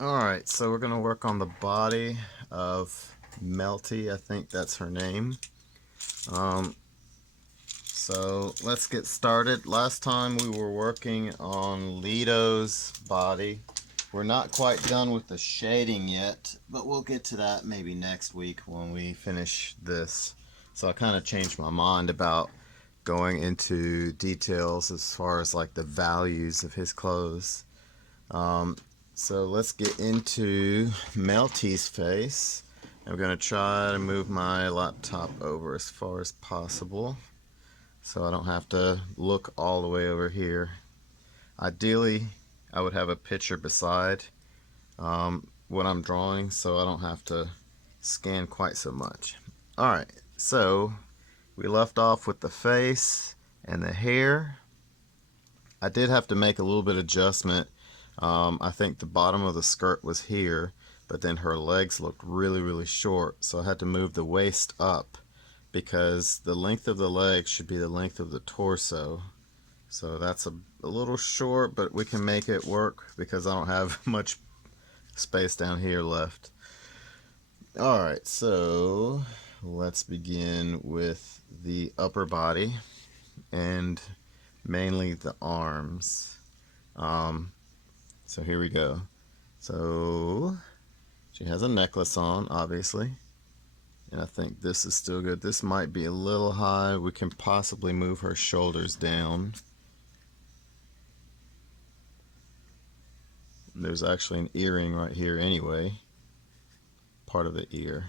Alright, so we're going to work on the body of Melty. I think that's her name. Um, so let's get started. Last time we were working on Lito's body. We're not quite done with the shading yet, but we'll get to that maybe next week when we finish this. So I kind of changed my mind about going into details as far as like the values of his clothes. So let's get into Melty's face. I'm going to try to move my laptop over as far as possible so I don't have to look all the way over here. Ideally, I would have a picture beside what I'm drawing so I don't have to scan quite so much. Alright, so we left off with the face and the hair. I did have to make a little bit of adjustment. I think the bottom of the skirt was here, but then her legs looked really short, so I had to move the waist up because the length of the leg should be the length of the torso. So that's a little short, but we can make it work because I don't have much space down here left. Alright, so let's begin with the upper body and mainly the arms. So here we go. So she has a necklace on, obviously, and I think this is still good. This might be a little high. We can possibly move her shoulders down. There's actually an earring right here anyway, part of the ear.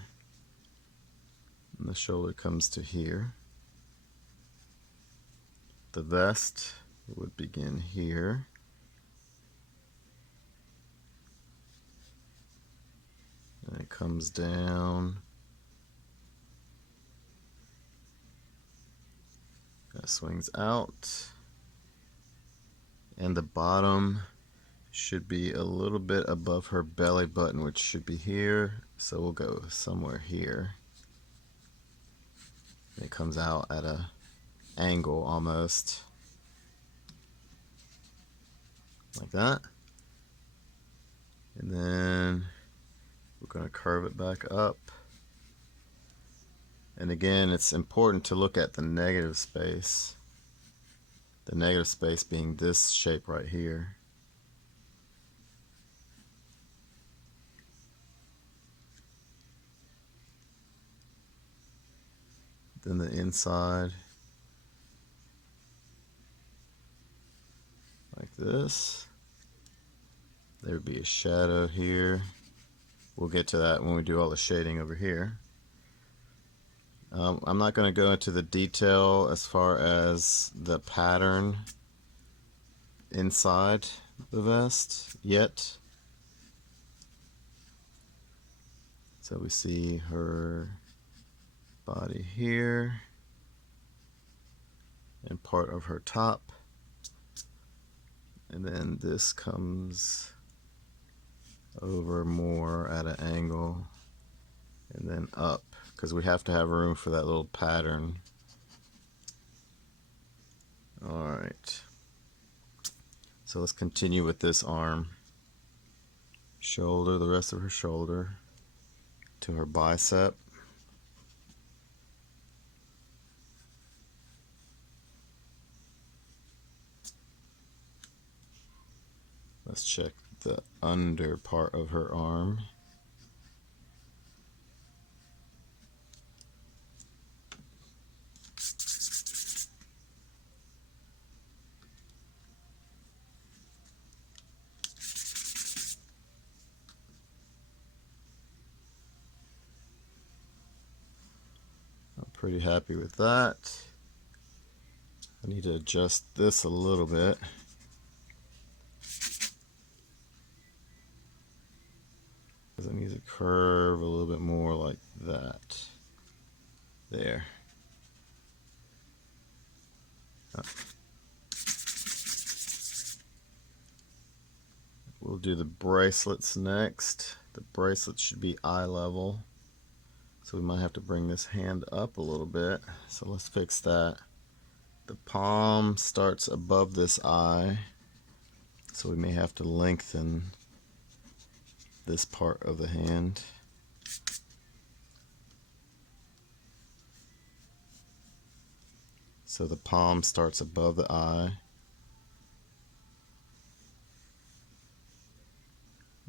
And the shoulder comes to here. The vest would begin here. And it comes down. That swings out. And the bottom should be a little bit above her belly button, which should be here. So we'll go somewhere here. It comes out at a angle almost. Like that. And then we're going to curve it back up. And again, it's important to look at the negative space. The negative space being this shape right here. Then the inside. Like this. There would be a shadow here. We'll get to that when we do all the shading over here. I'm not going to go into the detail as far as the pattern inside the vest yet. So we see her body here and part of her top. And then this comes over more at an angle and then up because we have to have room for that little pattern. Alright, so let's continue with this arm. Shoulder, the rest of her shoulder to her bicep. Let's check the under part of her arm. I'm pretty happy with that. I need to adjust this a little bit. Because it needs to curve a little bit more like that. There. We'll do the bracelets next. The bracelets should be eye level. So we might have to bring this hand up a little bit. So let's fix that. The palm starts above this eye. So we may have to lengthen this part of the hand. So the palm starts above the eye.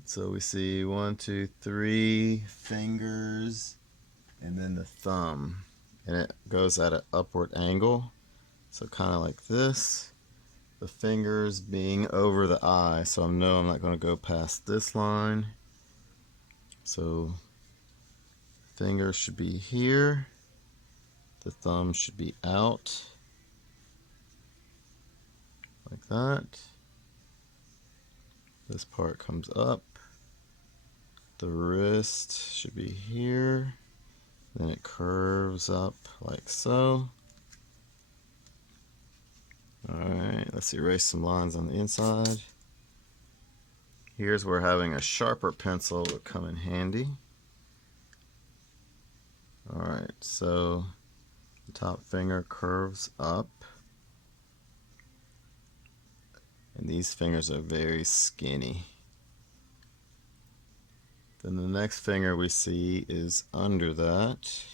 So we see 1, 2, 3 fingers and then the thumb. And it goes at an upward angle. So kind of like this. The fingers being over the eye. So I know I'm not going to go past this line. So fingers should be here. The thumb should be out. Like that. This part comes up. The wrist should be here. Then it curves up like so. Alright, let's erase some lines on the inside. Here's where having a sharper pencil would come in handy. Alright, so the top finger curves up. And these fingers are very skinny. Then the next finger we see is under that.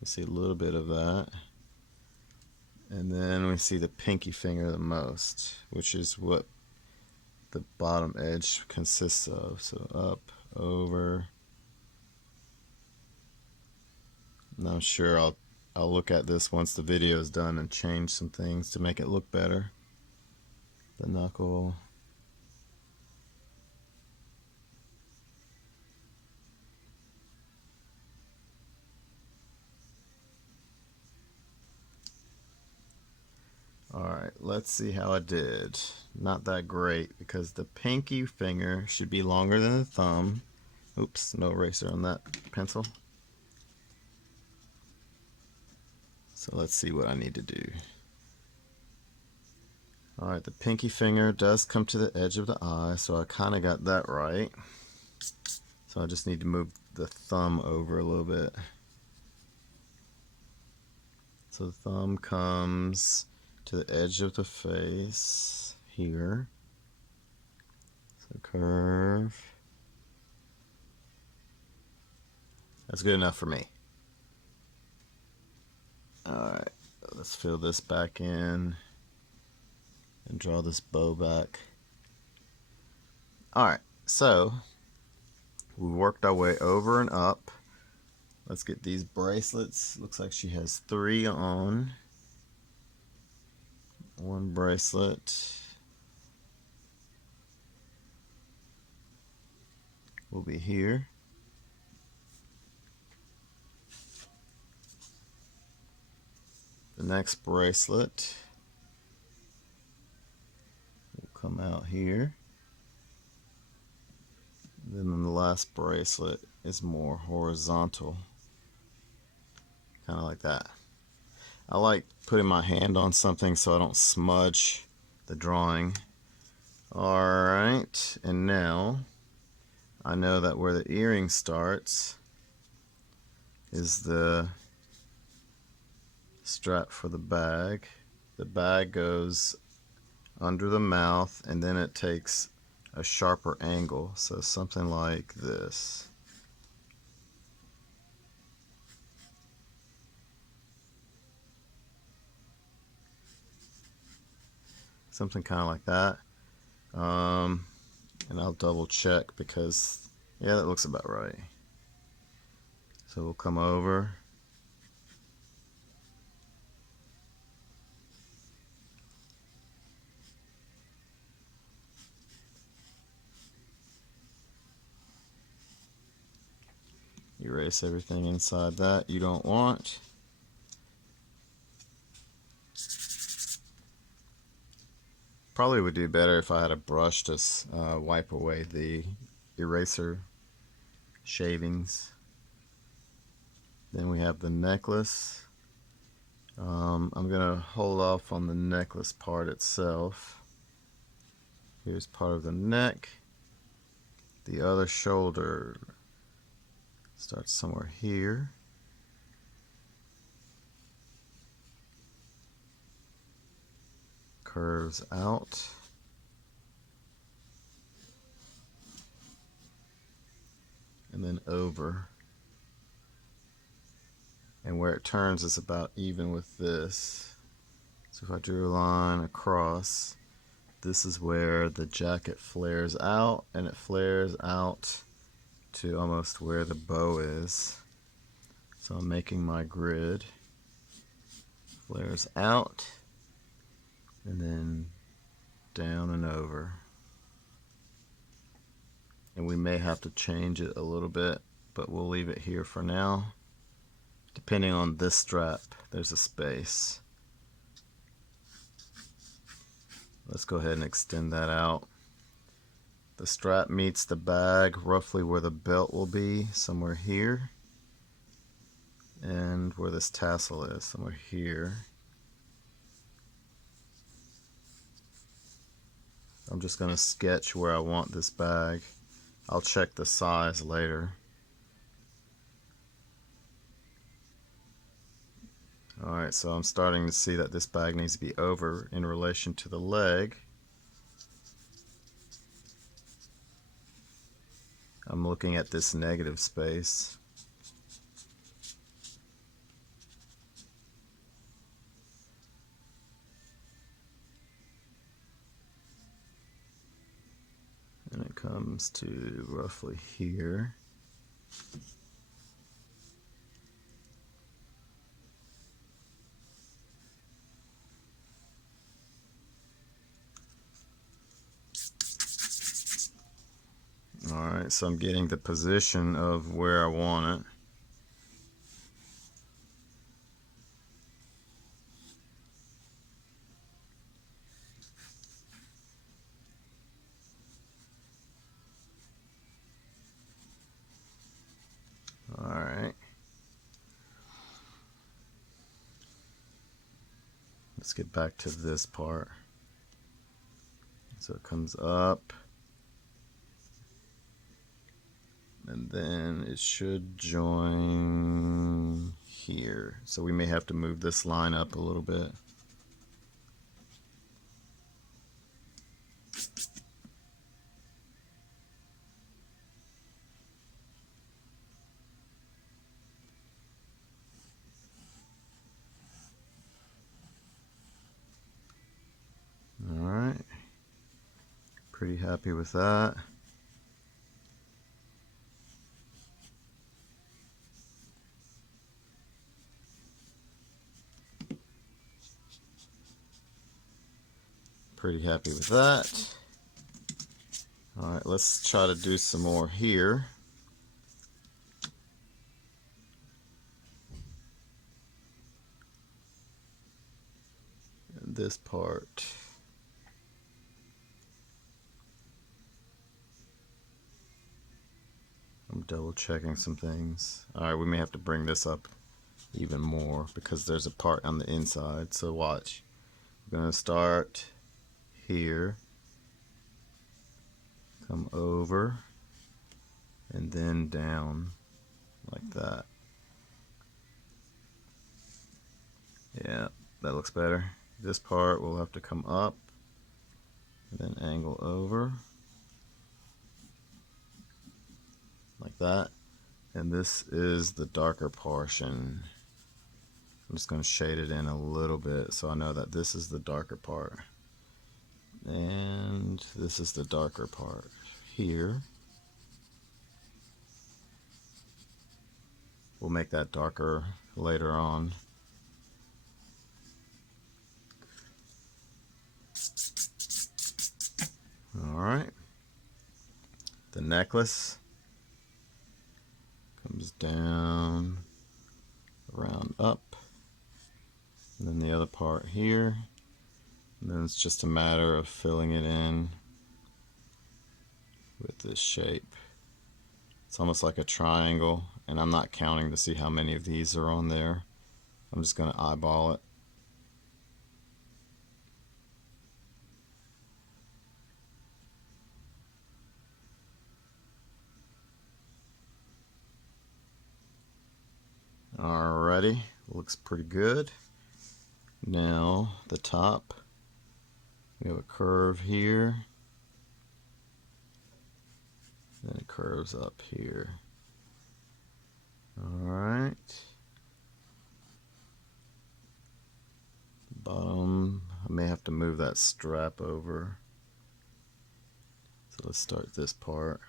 We see a little bit of that. And then we see the pinky finger the most, which is what the bottom edge consists of. So up, over. And I'm sure I'll look at this once the video is done and change some things to make it look better. The knuckle. Alright, let's see how I did. Not that great because the pinky finger should be longer than the thumb. Oops, no eraser on that pencil. So let's see what I need to do. Alright, the pinky finger does come to the edge of the eye, so I kind of got that right. So I just need to move the thumb over a little bit. So the thumb comes to the edge of the face here. So curve. That's good enough for me. Alright, let's fill this back in and draw this bow back. Alright, so we worked our way over and up. Let's get these bracelets. Looks like she has 3 on. One bracelet will be here. The next bracelet will come out here. Then the last bracelet is more horizontal, kind of like that. I like putting my hand on something so I don't smudge the drawing. Alright, and now I know that where the earring starts is the strap for the bag. The bag goes under the mouth and then it takes a sharper angle, so something like this. Something kind of like that. And I'll double check because, yeah, that looks about right. So we'll come over. Erase everything inside that you don't want. Probably would do better if I had a brush to wipe away the eraser shavings. Then we have the necklace. I'm going to hold off on the necklace part itself. Here's part of the neck. The other shoulder starts somewhere here. Curves out. over. And where it turns is about even with this. So if I drew a line across, this is where the jacket flares out, and it flares out to almost where the bow is. So I'm making my grid. Flares out, and then down and over. And we may have to change it a little bit, but we'll leave it here for now. Depending on this strap, there's a space. Let's go ahead and extend that out. The strap meets the bag roughly where the belt will be, somewhere here. And where this tassel is, somewhere here. I'm just going to sketch where I want this bag. I'll check the size later. Alright, so I'm starting to see that this bag needs to be over in relation to the leg. I'm looking at this negative space. And it comes to roughly here. Alright, so I'm getting the position of where I want it. Alright. Let's get back to this part. So it comes up. And then it should join here. So we may have to move this line up a little bit. Alright. Pretty happy with that. Pretty happy with that. Alright, let's try to do some more here. And this part. I'm double checking some things. Alright, we may have to bring this up even more because there's a part on the inside. So watch. We're going to start here, come over, and then down like that. Yeah, that looks better. This part will have to come up, then angle over like that. And this is the darker portion. I'm just going to shade it in a little bit so I know that this is the darker part. And this is the darker part here. We'll make that darker later on. Alright. The necklace comes down, around up, and then the other part here. And then it's just a matter of filling it in with this shape. It's almost like a triangle, and I'm not counting to see how many of these are on there. I'm just going to eyeball it. Alrighty, looks pretty good. Now the top, we have a curve here, then it curves up here. Alright. Bottom, I may have to move that strap over. So let's start this part.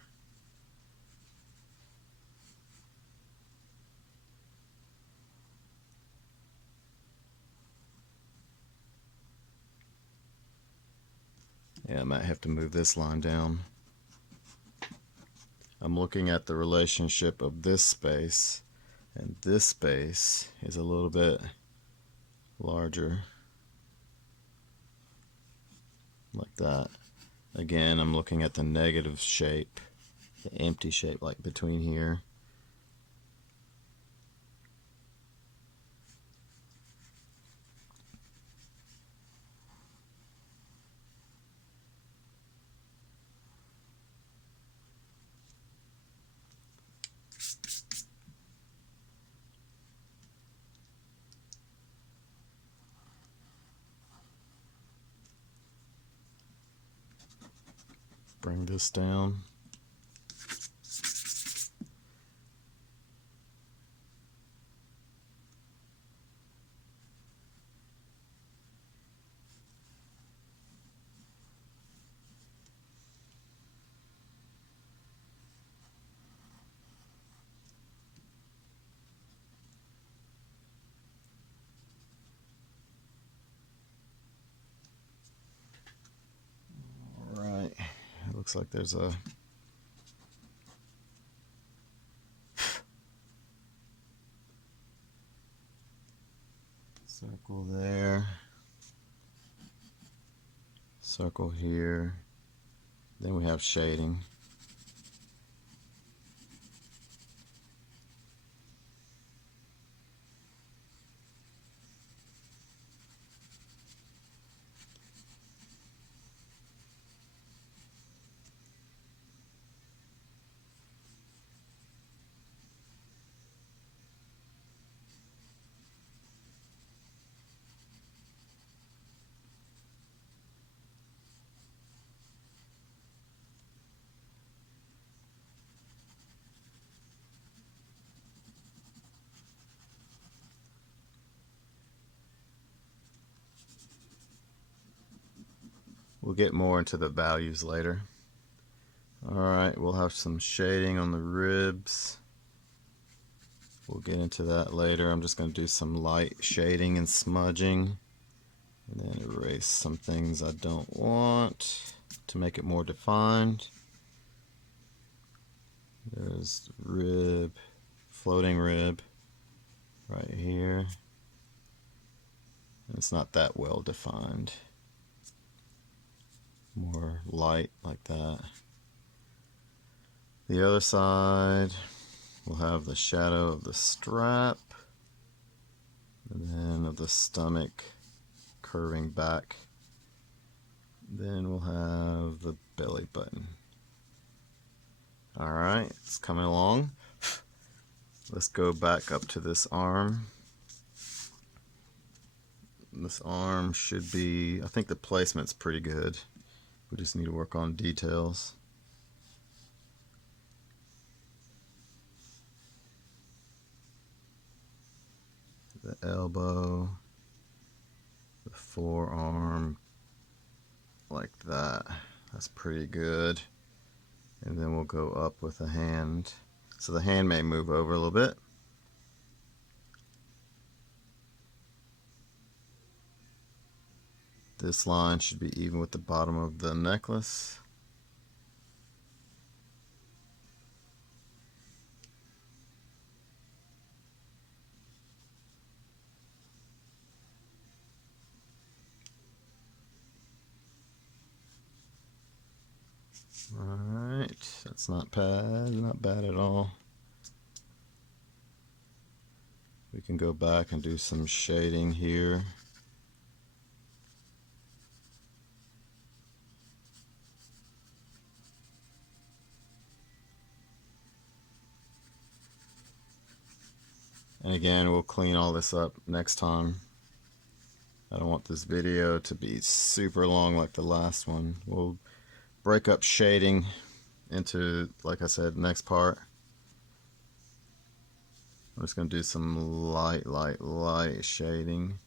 Yeah, I might have to move this line down. I'm looking at the relationship of this space, and this space is a little bit larger, like that. Again, I'm looking at the negative shape, the empty shape, like between here. Bring this down. Alright, it looks like there's a circle there, circle here, then we have shading. We'll get more into the values later. Alright, we'll have some shading on the ribs. We'll get into that later. I'm just going to do some light shading and smudging, and then erase some things I don't want to make it more defined. There's rib, floating rib right here. And it's not that well defined. More light like that. The other side, we'll have the shadow of the strap, and then of the stomach curving back. Then we'll have the belly button. Alright, it's coming along. Let's go back up to this arm. This arm should be, I think the placement's pretty good. We just need to work on details. The elbow, the forearm, like that. That's pretty good. And then we'll go up with the hand. So the hand may move over a little bit. This line should be even with the bottom of the necklace. Alright, that's not bad at all. We can go back and do some shading here. And again, we'll clean all this up next time. I don't want this video to be super long like the last one. We'll break up shading into, like I said, next part. I'm just going to do some light shading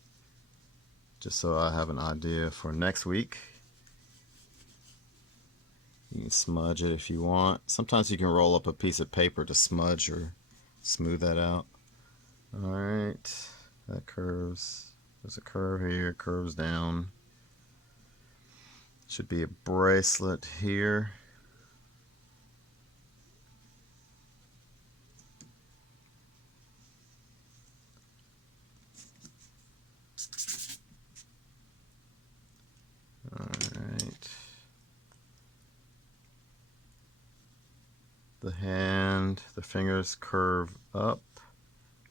just so I have an idea for next week. You can smudge it if you want. Sometimes you can roll up a piece of paper to smudge or smooth that out. Alright, that curves. There's a curve here, curves down. Should be a bracelet here. Alright. The hand, the fingers curve up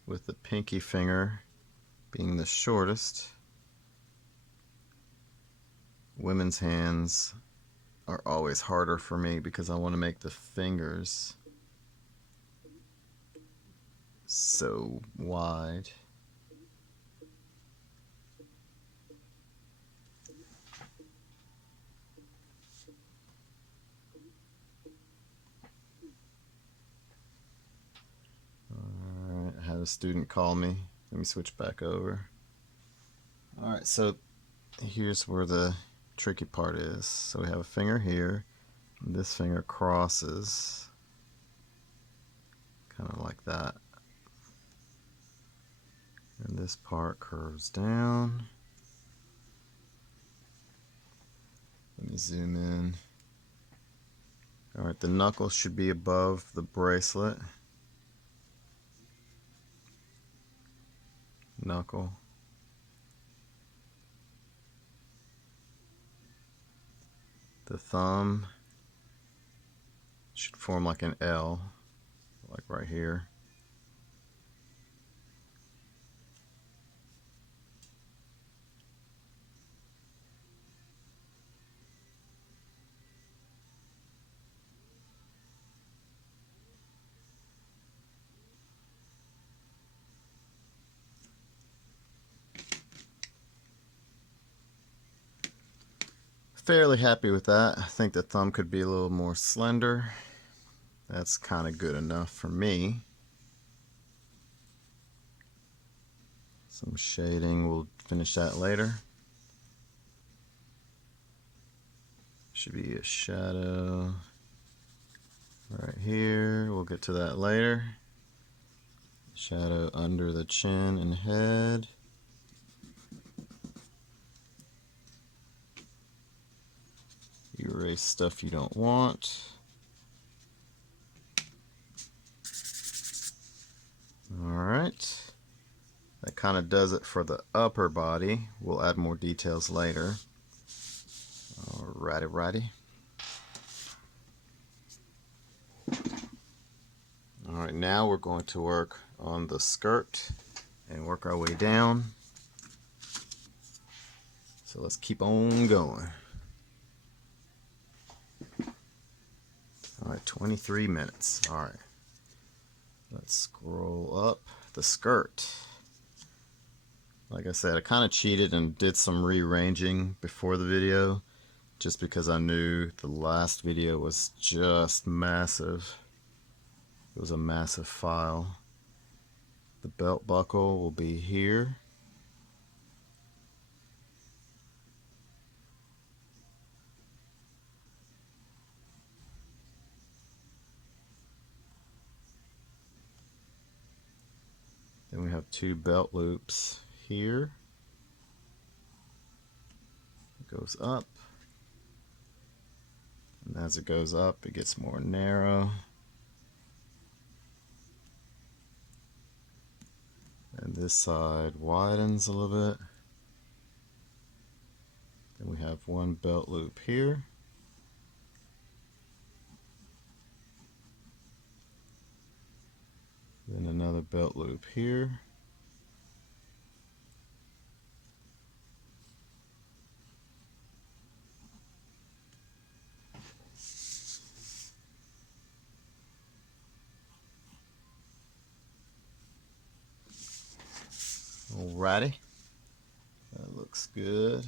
with the pinky finger being the shortest. Women's hands are always harder for me because I want to make the fingers so wide. Alright, I had a student call me. Let me switch back over. Alright, so here's where the tricky part is. So we have a finger here, and this finger crosses kind of like that. And this part curves down. Let me zoom in. Alright, the knuckle should be above the bracelet. Knuckle. The thumb should form like an L, like right here. Fairly happy with that. I think the thumb could be a little more slender. That's kind of good enough for me. Some shading, we'll finish that later. Should be a shadow right here. We'll get to that later. Shadow under the chin and head. Erase stuff you don't want. Alright. That kind of does it for the upper body. We'll add more details later. Alrighty. Alright, now we're going to work on the skirt and work our way down. So let's keep on going. Alright, 23 minutes. Alright. Let's scroll up. The skirt. Like I said, I kind of cheated and did some rearranging before the video just because I knew the last video was just massive. It was a massive file. The belt buckle will be here. Then we have two belt loops here. It goes up. And as it goes up, it gets more narrow. And this side widens a little bit. Then we have one belt loop here. Then another belt loop here. Alrighty, that looks good.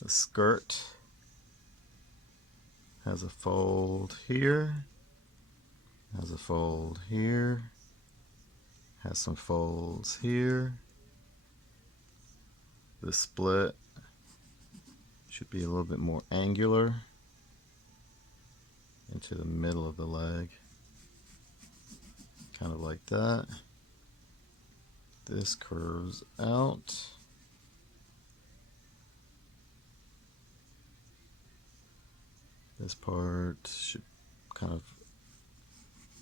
The skirt has a fold here, has a fold here, Has some folds here. The split should be a little bit more angular into the middle of the leg, kind of like that. This curves out. This part should kind of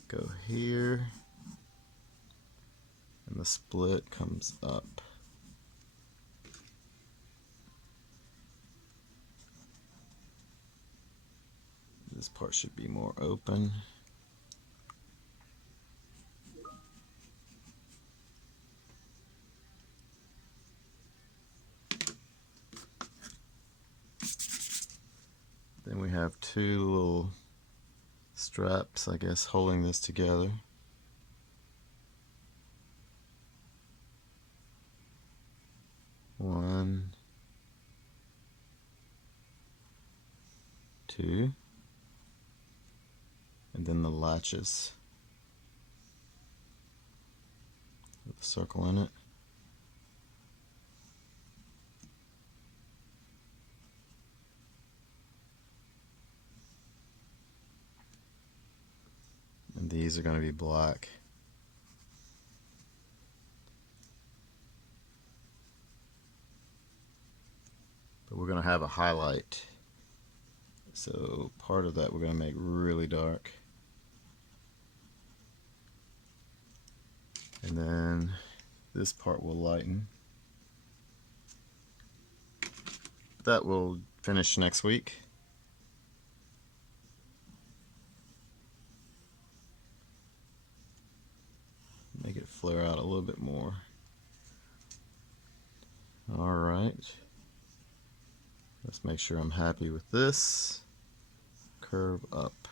go here, and the split comes up. This part should be more open. Then we have two little straps, I guess, holding this together. One, two, and then the latches with a circle in it. And these are going to be black. But we're going to have a highlight. So part of that we're going to make really dark. And then this part will lighten. That will finish next week. Make it flare out a little bit more. Alright. Let's make sure I'm happy with this. Curve up.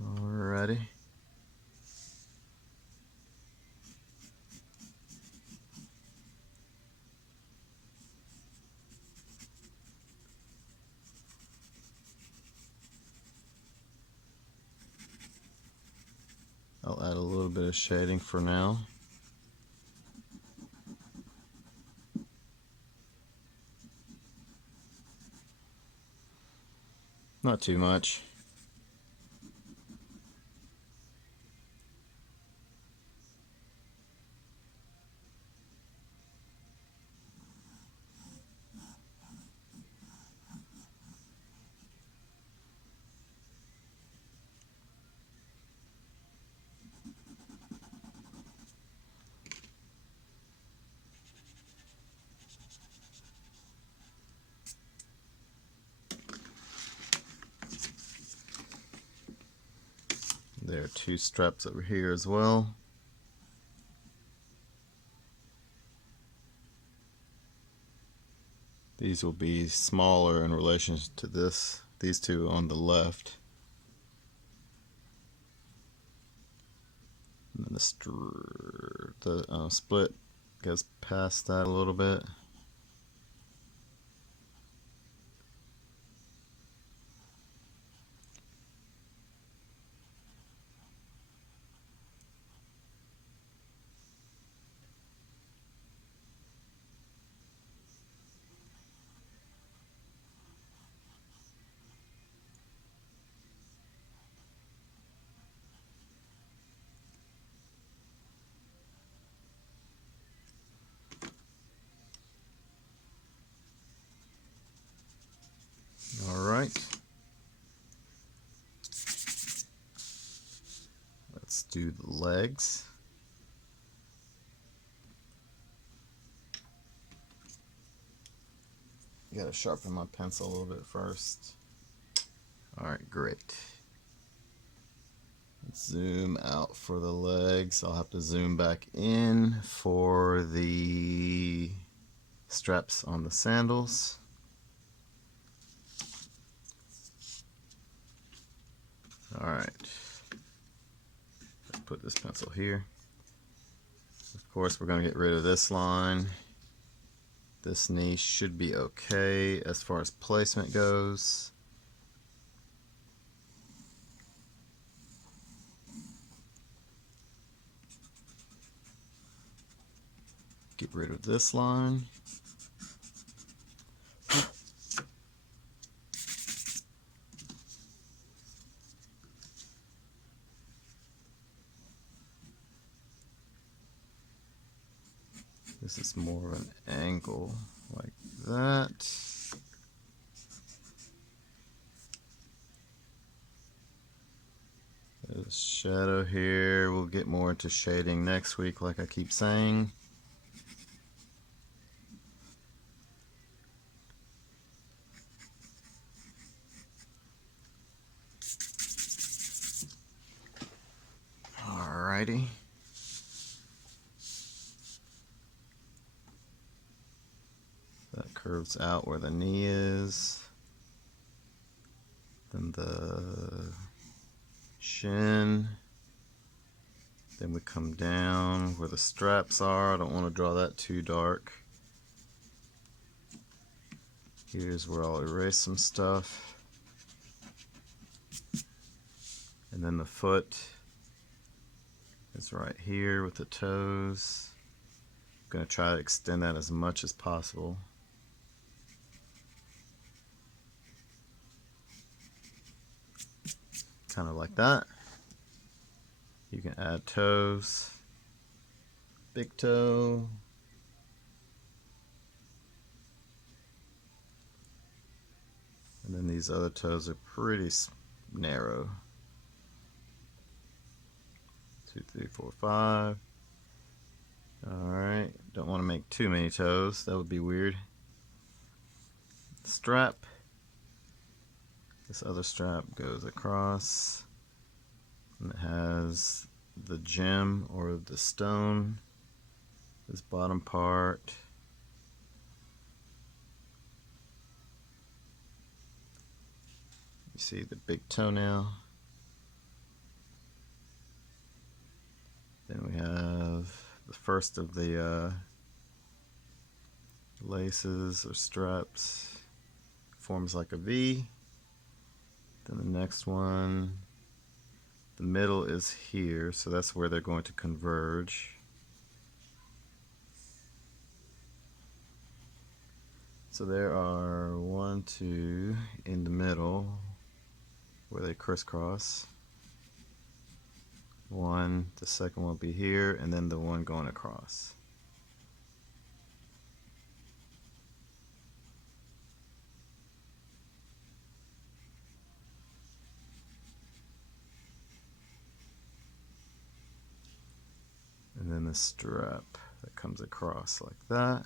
Alrighty. I'll add a little bit of shading for now. Not too much. There are two straps over here as well. These will be smaller in relation to these two on the left. And then the split goes past that a little bit. Alright. Let's do the legs. You gotta sharpen my pencil a little bit first. Alright, great. Let's zoom out for the legs. I'll have to zoom back in for the straps on the sandals. Alright. Let's put this pencil here. Of course, we're going to get rid of this line This knee should be okay as far as placement goes. Get rid of this line. This is more of an angle like that. There's a shadow here. We'll get more into shading next week, like I keep saying. Alrighty. That curves out where the knee is. Then the shin. Then we come down where the straps are. I don't want to draw that too dark. Here's where I'll erase some stuff. And then the foot is right here with the toes. I'm going to try to extend that as much as possible. Kind of like that. You can add toes. Big toe. And then these other toes are pretty narrow. 2, 3, 4, 5. Alright, don't want to make too many toes, that would be weird. Strap. This other strap goes across, and it has the gem or the stone, this bottom part. You see the big toenail. Then we have the first of the laces or straps, forms like a V. Then the next one, the middle is here, so that's where they're going to converge. So there are 1, 2 in the middle where they crisscross. 1, the second one will be here, and then the one going across. And then the strap that comes across like that.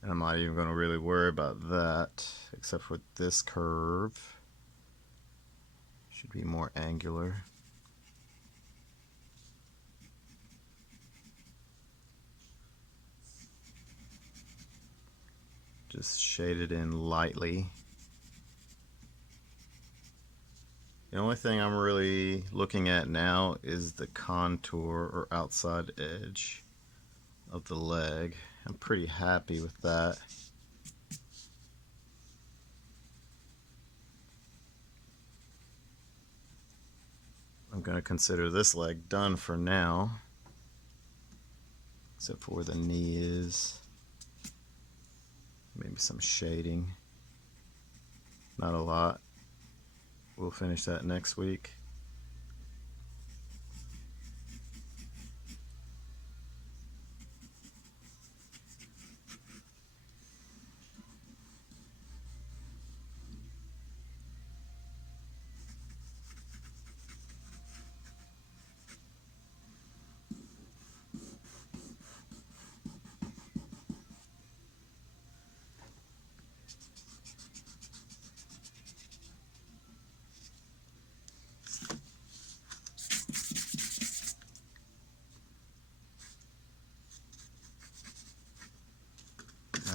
And I'm not even going to really worry about that, except for this curve. Should be more angular. Just shade it in lightly. The only thing I'm really looking at now is the contour or outside edge of the leg. I'm pretty happy with that. I'm going to consider this leg done for now, except for where the knee is. Maybe some shading. Not a lot. We'll finish that next week.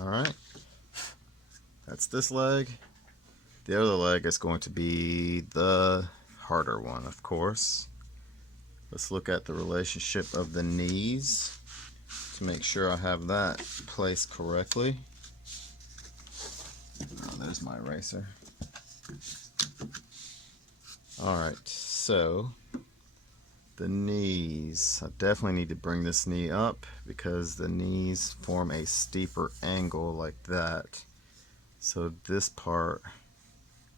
Alright, that's this leg. The other leg is going to be the harder one, of course. Let's look at the relationship of the knees. to make sure I have that placed correctly. Oh, there's my eraser. Alright, so the knees. I definitely need to bring this knee up because the knees form a steeper angle like that. So this part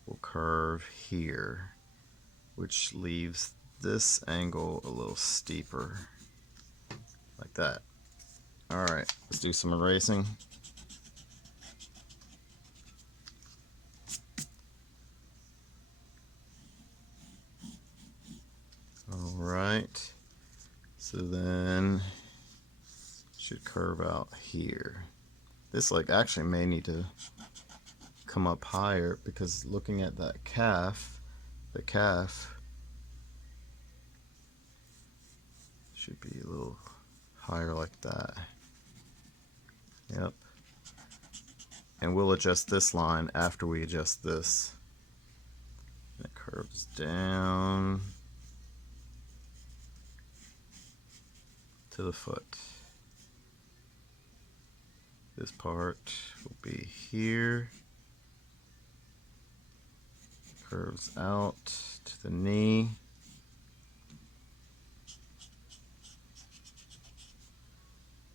will curve here, which leaves this angle a little steeper like that. Alright, let's do some erasing. Alright, so then should curve out here. This like actually may need to come up higher because looking at that calf, the calf should be a little higher like that. Yep. And we'll adjust this line after we adjust this. It curves down to the foot. This part will be here. Curves out to the knee.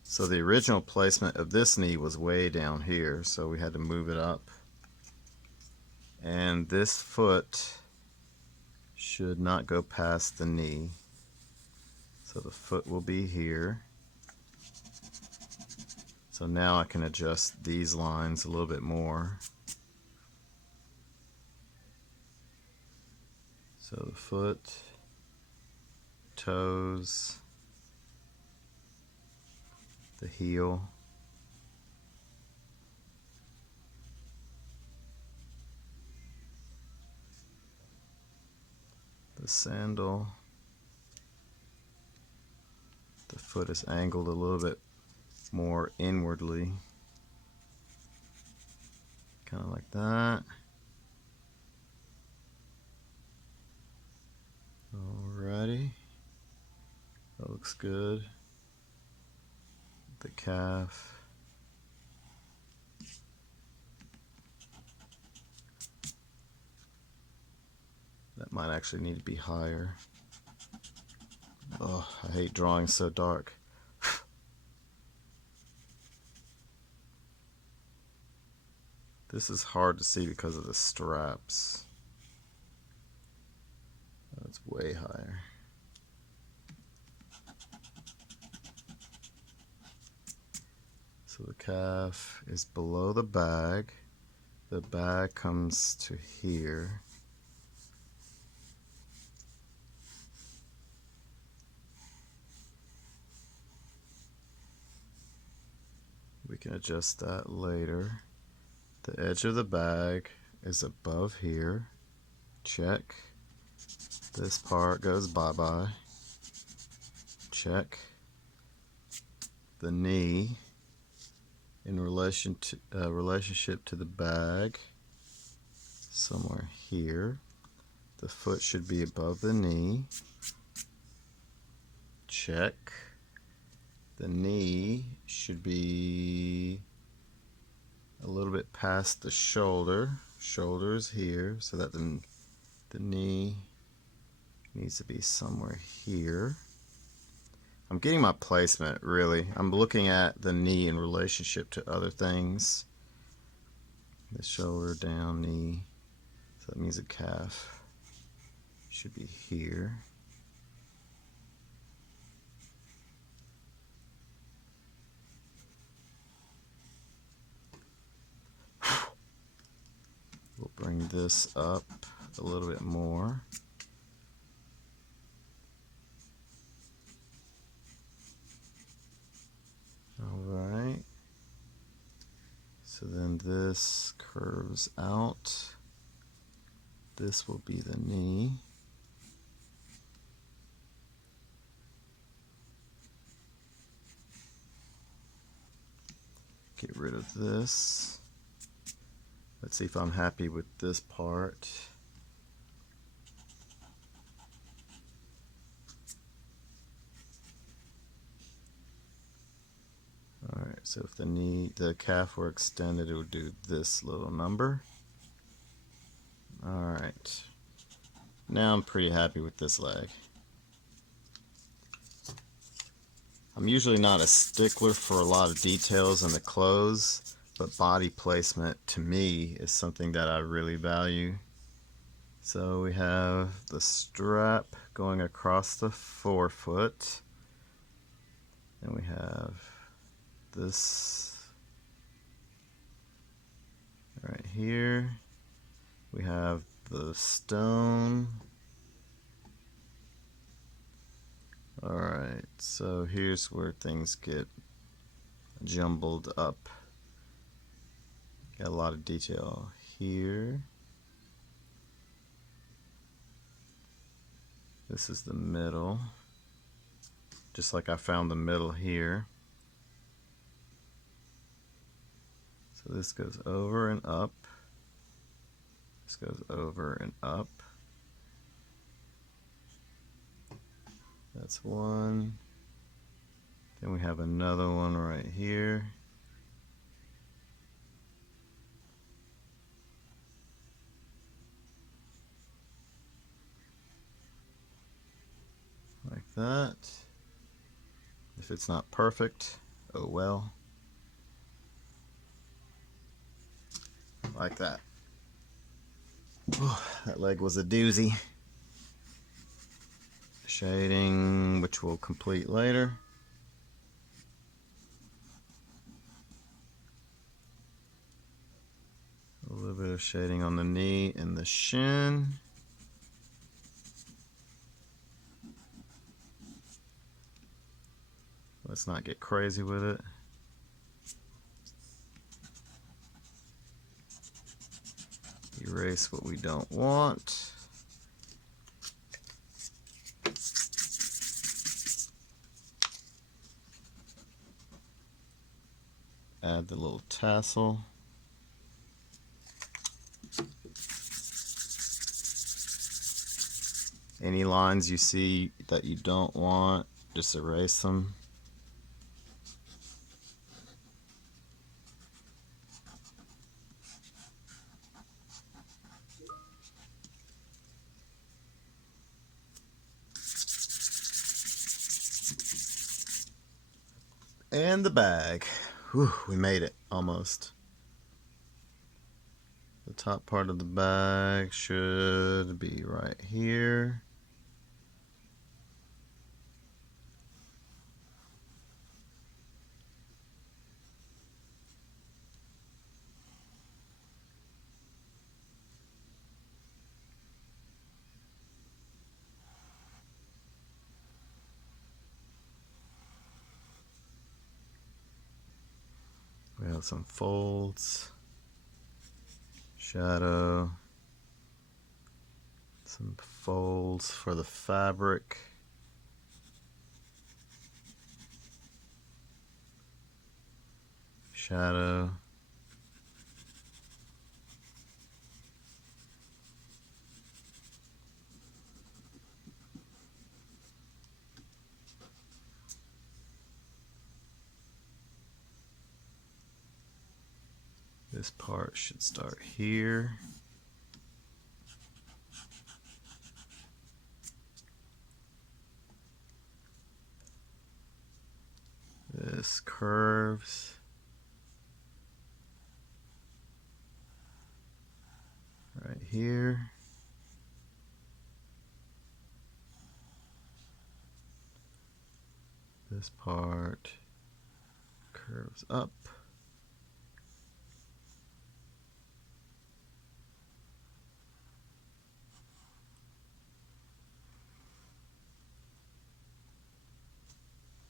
So the original placement of this knee was way down here, so we had to move it up. And this foot should not go past the knee. So the foot will be here. So now I can adjust these lines a little bit more. So the foot, toes, the heel, the sandal. The foot is angled a little bit more inwardly, kind of like that. Alrighty, that looks good. The calf. That might actually need to be higher. Oh, I hate drawing so dark. This is hard to see because of the straps. That's way higher. So the calf is below the bag. The bag comes to here. We can adjust that later. The edge of the bag is above here. Check. This part goes bye-bye. Check. The knee in relationship to the bag, somewhere here. The foot should be above the knee. Check. The knee should be a little bit past the shoulder. Shoulder is here, so that the knee needs to be somewhere here. I'm getting my placement, really. I'm looking at the knee in relationship to other things. The shoulder down, knee. So that means the calf should be here. We'll bring this up a little bit more. Alright, so then this curves out. This will be the knee. Get rid of this. Let's see if I'm happy with this part. So if the calf were extended, it would do this little number. Alright. Now I'm pretty happy with this leg. I'm usually not a stickler for a lot of details in the clothes, but body placement to me is something that I really value. So we have the strap going across the forefoot, and we have this right here. We have the stone. Alright, so here's where things get jumbled up. Got a lot of detail here. This is the middle, just like I found the middle here. So this goes over and up. This goes over and up. That's one. Then we have another one right here. Like that. If it's not perfect, oh well. Like that. Whew, that leg was a doozy. Shading, which we'll complete later. A little bit of shading on the knee and the shin. Let's not get crazy with it. Erase what we don't want. Add the little tassel. Any lines you see that you don't want, just erase them. And the bag. Whew, we made it, almost. The top part of the bag should be right here. We have some folds, shadow, some folds for the fabric. Shadow. This part should start here. This curves. Right here. This part curves up.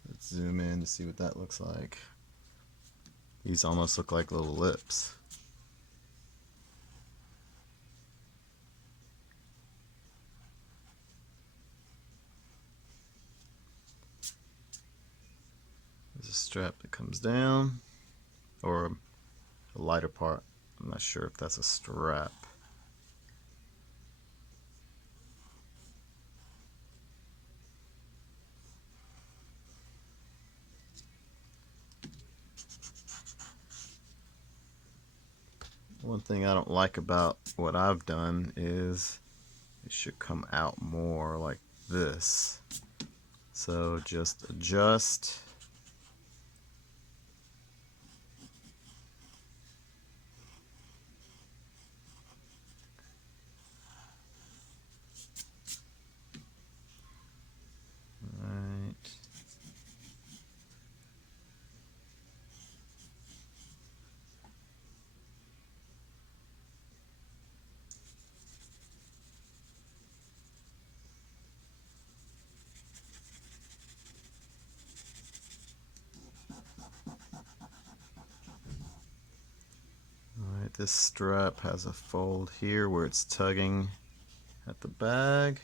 Let's zoom in to see what that looks like. These almost look like little lips. There's a strap that comes down, or a lighter part. I'm not sure if that's a strap. One thing I don't like about what I've done is it should come out more like this. So just adjust. Right. Alright, this strap has a fold here where it's tugging at the bag.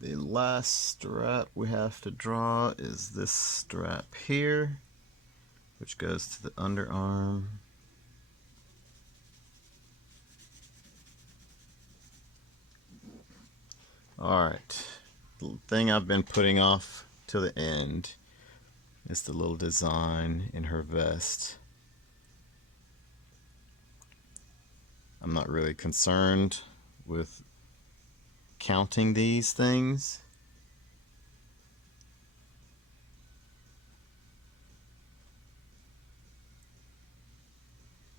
The last strap we have to draw is this strap here, which goes to the underarm. Alright, the thing I've been putting off to the end is the little design in her vest. I'm not really concerned with counting these things.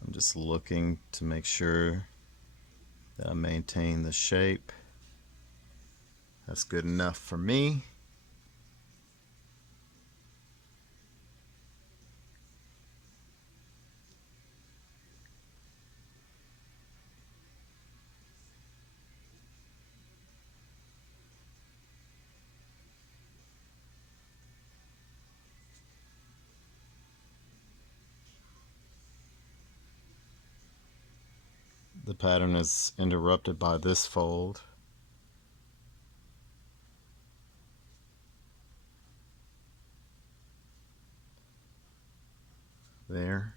I'm just looking to make sure that I maintain the shape. That's good enough for me. The pattern is interrupted by this fold. There.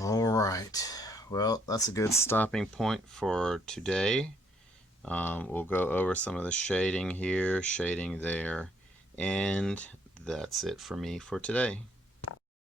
All right. Well, that's a good stopping point for today. We'll go over some of the shading here, shading there, and that's it for me for today.